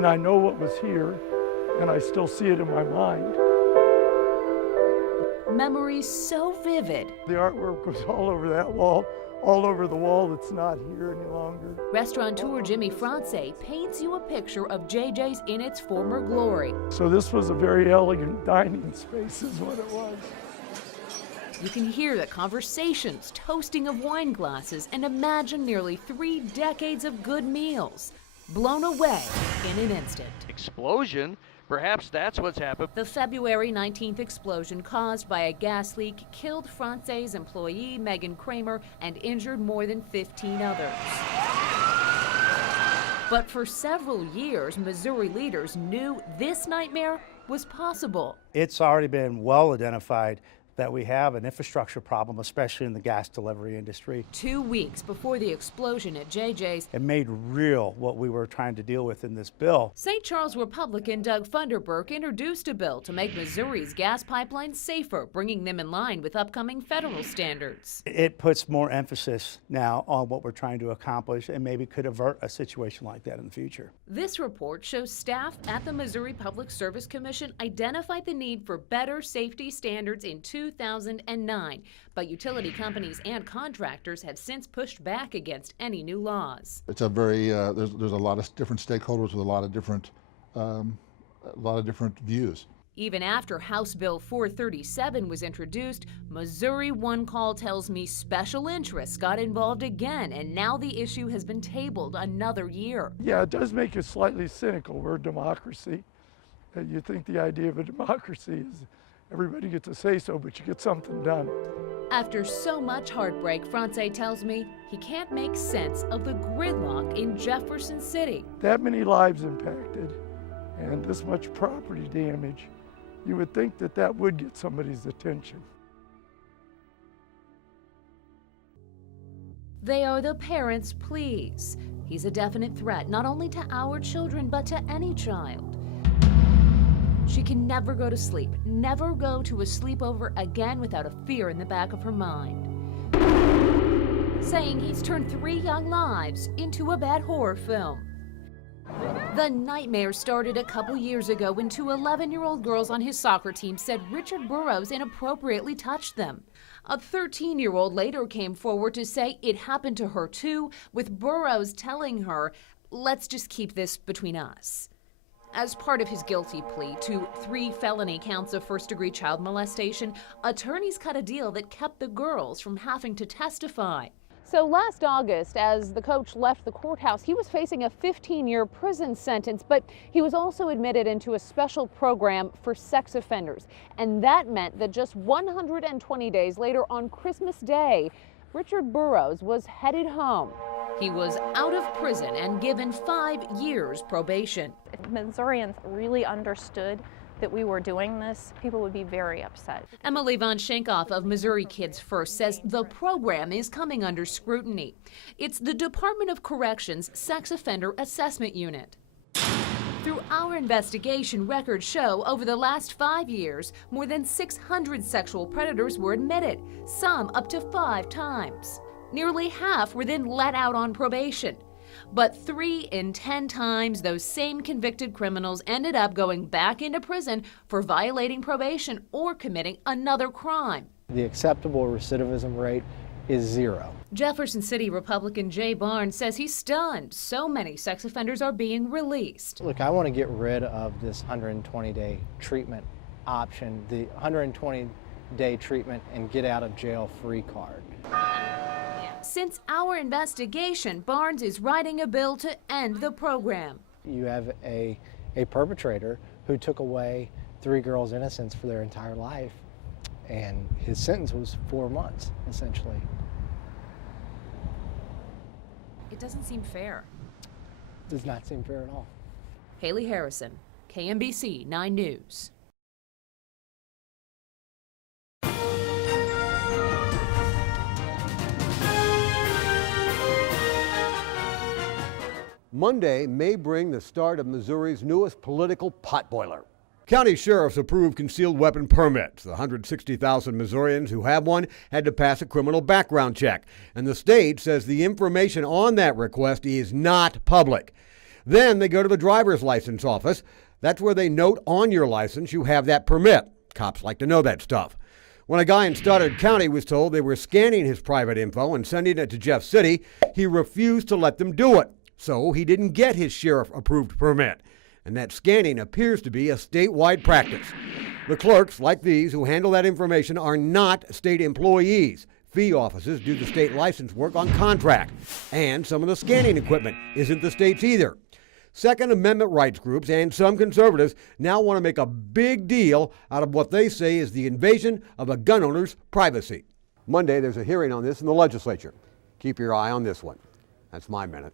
And I know what was here, and I still see it in my mind. Memories so vivid. The artwork was all over that wall, all over the wall that's not here any longer. Restaurateur Jimmy France paints you a picture of JJ's in its former glory. So this was a very elegant dining space is what it was. You can hear the conversations, toasting of wine glasses, and imagine nearly 3 decades of good meals blown away in an instant. Explosion? Perhaps that's what's happened. The February 19th explosion caused by a gas leak killed France's employee Megan Kramer and injured more than 15 others. But for several years, Missouri leaders knew this nightmare was possible. It's already been well identified that we have an infrastructure problem, especially in the gas delivery industry. 2 weeks before the explosion at JJ's, It made real what we were trying to deal with in this bill. St. Charles Republican Doug Funderburk introduced a bill to make Missouri's gas pipelines safer, bringing them in line with upcoming federal standards. It puts more emphasis now on what we're trying to accomplish and maybe could avert a situation like that in the future. This report shows staff at the Missouri Public Service Commission identified the need for better safety standards in 2009, but utility companies and contractors have since pushed back against any new laws. It's a very there's a lot of different stakeholders with a lot of different views. Even after House Bill 437 was introduced, Missouri One Call tells me special interests got involved again, and now the issue has been tabled another year. Yeah, it does make you slightly cynical. We're a democracy. You think the idea of a democracy is everybody gets to say so, but you get something done. After so much heartbreak, France tells me he can't make sense of the gridlock in Jefferson City. That many lives impacted and this much property damage, you would think that that would get somebody's attention. They are the parents' pleas. He's a definite threat not only to our children, but to any child. She can never go to sleep, never go to a sleepover again without a fear in the back of her mind. Saying he's turned 3 young lives into a bad horror film. The nightmare started a couple years ago when 2 11-year-old girls on his soccer team said Richard Burroughs inappropriately touched them. A 13-year-old later came forward to say it happened to her too, with Burroughs telling her, "Let's just keep this between us." As part of his guilty plea to 3 felony counts of first-degree child molestation, attorneys cut a deal that kept the girls from having to testify. So last August, as the coach left the courthouse, he was facing a 15-year prison sentence, but he was also admitted into a special program for sex offenders. And that meant that just 120 days later, on Christmas Day, Richard Burroughs was headed home. He was out of prison and given 5 years probation. If Missourians really understood that we were doing this, people would be very upset. Emily Von Schenkoff of Missouri Kids First says the program is coming under scrutiny. It's the Department of Corrections Sex Offender Assessment Unit. Through our investigation, records show over the last 5 years, more than 600 sexual predators were admitted, some up to 5 times. Nearly half were then let out on probation. But 3 in 10 times, those same convicted criminals ended up going back into prison for violating probation or committing another crime. The acceptable recidivism rate is 0. Jefferson City Republican Jay Barnes says he's stunned so many sex offenders are being released. Look, I want to get rid of this 120-day treatment option, the 120-day treatment and get out of jail free card. Since our investigation, Barnes is writing a bill to end the program. You have a perpetrator who took away 3 girls' innocence for their entire life, and his sentence was 4 months, essentially. It doesn't seem fair. Does not seem fair at all. Haley Harrison, KMBC 9 News. Monday may bring the start of Missouri's newest political potboiler. County sheriffs approved concealed weapon permits. The 160,000 Missourians who have one had to pass a criminal background check, and the state says the information on that request is not public. Then they go to the driver's license office. That's where they note on your license you have that permit. Cops like to know that stuff. When a guy in Stoddard County was told they were scanning his private info and sending it to Jeff City, he refused to let them do it. So he didn't get his sheriff-approved permit. And that scanning appears to be a statewide practice. The clerks, like these, who handle that information are not state employees. Fee offices do the state license work on contract. And some of the scanning equipment isn't the state's either. Second Amendment rights groups and some conservatives now want to make a big deal out of what they say is the invasion of a gun owner's privacy. Monday, there's a hearing on this in the legislature. Keep your eye on this one. That's my minute.